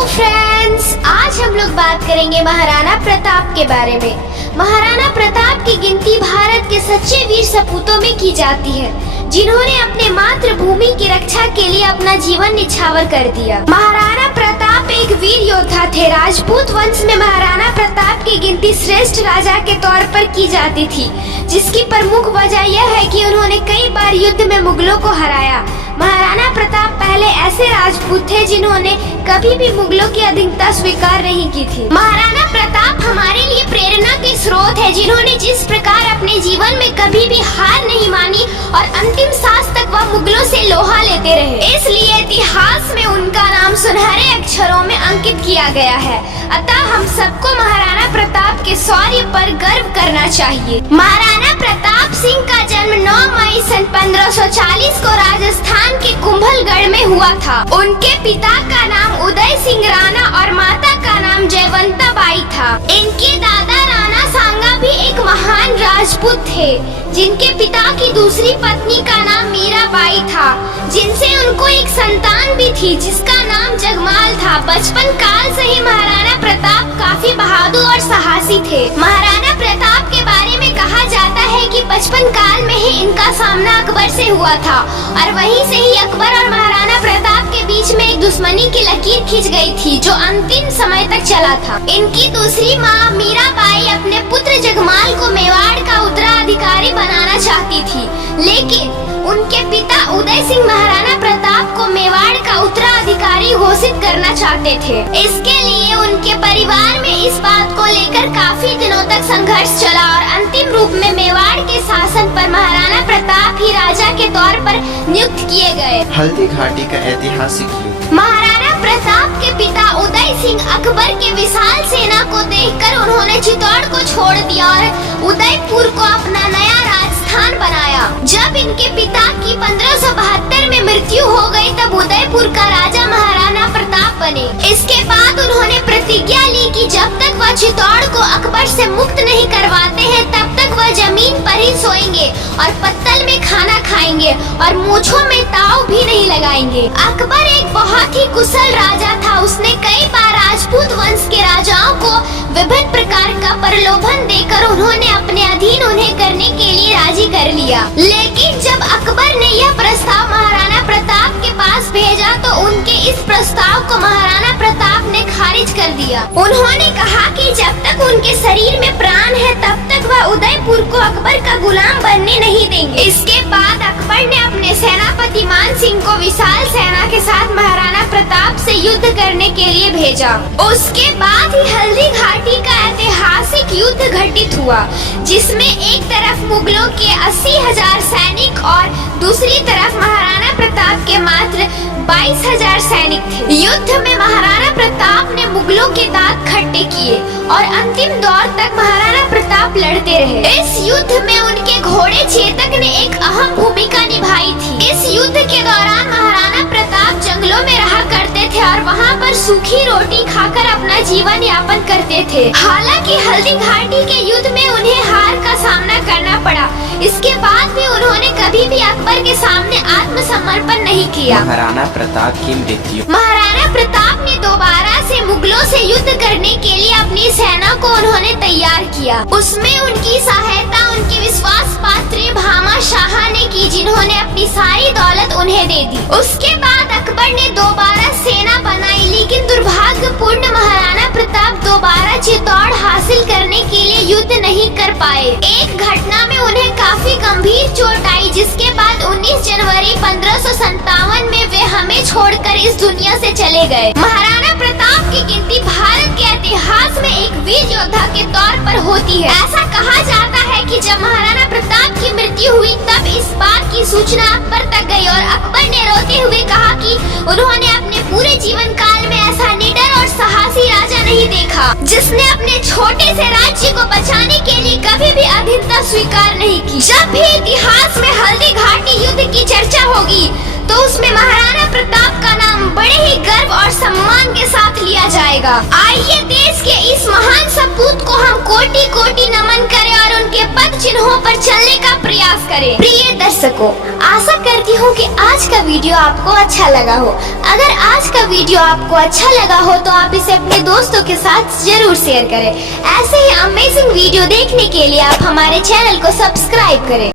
Friends, आज हम लोग बात करेंगे महाराणा प्रताप के बारे में। महाराणा प्रताप की गिनती भारत के सच्चे वीर सपूतों में की जाती है, जिन्होंने अपने मातृभूमि की रक्षा के लिए अपना जीवन निछावर कर दिया। महाराणा प्रताप एक वीर योद्धा थे। राजपूत वंश में महाराणा प्रताप की गिनती श्रेष्ठ राजा के तौर पर की जाती थी, जिसकी प्रमुख वजह यह है कि उन्होंने कई बार युद्ध में मुगलों को हराया। महाराणा प्रताप पहले ऐसे राजपूत थे जिन्होंने कभी भी मुगलों की अधीनता स्वीकार नहीं की थी। महाराणा प्रताप हमारे लिए प्रेरणा के स्रोत है, जिन्होंने जिस प्रकार अपने जीवन में कभी भी हार नहीं मानी और अंतिम सांस तक वह मुगलों से लोहा लेते रहे। इसलिए इतिहास में उनका नाम सुनहरे अक्षरों में अंकित किया गया है। अतः हम सबको महाराणा प्रताप के शौर्य पर गर्व करना चाहिए। महाराणा प्रताप सिंह का जन्म 9 मई सन 1540 को राजस्थान के कुंभलगढ़ में हुआ था। उनके पिता का नाम उदय सिंह राणा और माता का नाम जयवंता बाई था। इनके दादा राणा सांगा भी एक महान राजपूत थे, जिनके पिता की दूसरी पत्नी का नाम मीराबाई था, जिनसे उनको एक संतान भी थी जिसका नाम जगमाल था। बचपन काल से ही महाराणा प्रताप काफी बहादुर और साहसी थे। महाराणा प्रताप के बारे में कहा जाता है कि बचपन काल में ही इनका सामना अकबर से हुआ था और वहीं से ही अकबर और महाराणा प्रताप के बीच में एक दुश्मनी की लकीर खिंच गई थी, जो अंतिम समय तक चला था। इनकी दूसरी माँ मीराबाई अपने पुत्र जगमाल को मेवाड़ का उत्तराधिकारी बनाना चाहती थी, लेकिन उनके पिता उदय सिंह महाराणा प्रताप को मेवाड़ का उत्तराधिकारी घोषित करना चाहते थे। इसके लिए उनके परिवार में इस बात को लेकर काफी दिनों तक संघर्ष चला और अंतिम रूप में मेवाड़ के शासन पर महाराणा प्रताप ही राजा के तौर पर नियुक्त किए गए। हल्दी घाटी का ऐतिहासिक युद्ध। महाराणा प्रताप के पिता उदय सिंह अकबर के विशाल सेना को देखकर उन्होंने चित्तौड़ को छोड़ दिया और उदयपुर को अपना नया राजस्थान बनाया। जब इनके पिता की 1572 में मृत्यु हो गई, तब उदयपुर का राजा महाराणा प्रताप बने। इसके बाद उन्होंने प्रतिज्ञा ली कि जब तक वह चित्तौड़ को अकबर से मुक्त नहीं करवाते हैं, तब तक वह जमीन पर ही सोएंगे और पत्तल में खाना खाएंगे और मूंछों में ताव भी नहीं लगाएंगे। अकबर एक बहुत ही कुशल राजा था। उसने कई बार राजपूत वंश के राजाओं को विभिन्न प्रकार का प्रलोभन देकर उन्होंने अपने अधीन उन्हें करने के लिए राजी कर लिया। लेकिन जब अकबर ने यह प्रस्ताव महाराणा प्रताप के पास भेजा, तो उनके इस प्रस्ताव को महाराणा प्रताप ने खारिज कर दिया। उन्होंने कहा कि जब तक उनके शरीर में प्राण है, तब तक वह उदयपुर को अकबर का गुलाम बनने नहीं देंगे। इसके बाद अकबर ने अपने सेनापति मान सिंह को विशाल सेना के साथ महाराणा प्रताप से युद्ध करने के लिए भेजा। उसके बाद ही हल्दी घाटी का ऐतिहासिक युद्ध घटित हुआ, जिसमें एक तरफ मुगलों के 80,000 सैनिक और दूसरी तरफ महाराणा प्रताप के मात्र 22,000 सैनिक थे। युद्ध में महाराणा प्रताप ने मुगलों के दांत खट्टे किए और अंतिम दौर तक महाराणा प्रताप लड़ते रहे। इस युद्ध में उनके घोड़े चेतक ने एक अहम भूमिका निभाई थी। इस युद्ध के दौरान महाराणा प्रताप जंगलों में रहा करते थे और वहाँ पर सूखी रोटी खाकर अपना जीवन यापन करते थे। हालांकि हल्दी घाटी के युद्ध में उन्हें हार का सामना करना पड़ा। इसके बाद भी उन्होंने कभी भी अकबर के सामने आत्मसमर्पण नहीं किया। महाराणा प्रताप की मृत्यु। महाराणा प्रताप ने दोबारा से मुगलों से युद्ध करने के लिए अपनी सेना को उन्होंने तैयार किया। उसमें उनकी सहायता उनके विश्वास पात्र भामा शाह ने की, जिन्होंने अपनी सारी दौलत उन्हें दे दी। उसके बाद अकबर ने दोबारा सेना बनाई, लेकिन दुर्भाग्यपूर्ण महाराणा प्रताप दोबारा चित्तौड़ हासिल करने के लिए युद्ध नहीं कर पाए। एक घटना में उन्हें काफी गंभीर चोट आई, जिसके बाद 19 जनवरी 1557 में वे हमें छोड़कर इस दुनिया से चले गए। महाराणा प्रताप की गिनती भारत के इतिहास में एक वीर योद्धा के तौर पर होती है। ऐसा कहा जाता है कि जब महाराणा प्रताप की मृत्यु हुई, तब इस बात की सूचना अकबर तक गई और अकबर ने रोते हुए कहा कि उन्होंने अपने पूरे जीवन काल में ऐसा निडर और साहसी राजा नहीं देखा, जिसने अपने छोटे से राज्य को बचाने के लिए कभी भी अधीनता स्वीकार नहीं की। जब भी इतिहास में हल्दी घाटी युद्ध की चर्चा होगी, तो उसमें महाराणा प्रताप का नाम बड़े ही गर्व और सम्मान के साथ लिया जाएगा। आइए देश के इस महान सपूत को हम कोटि कोटि नमन करें और उनके पद चिन्हों पर चलने का प्रयास करें। प्रिय दर्शकों, आशा करती हूँ कि आज का वीडियो आपको अच्छा लगा हो। अगर आज का वीडियो आपको अच्छा लगा हो तो आप इसे अपने दोस्तों के साथ जरूर शेयर करें। ऐसे ही अमेजिंग वीडियो देखने के लिए आप हमारे चैनल को सब्सक्राइब करें।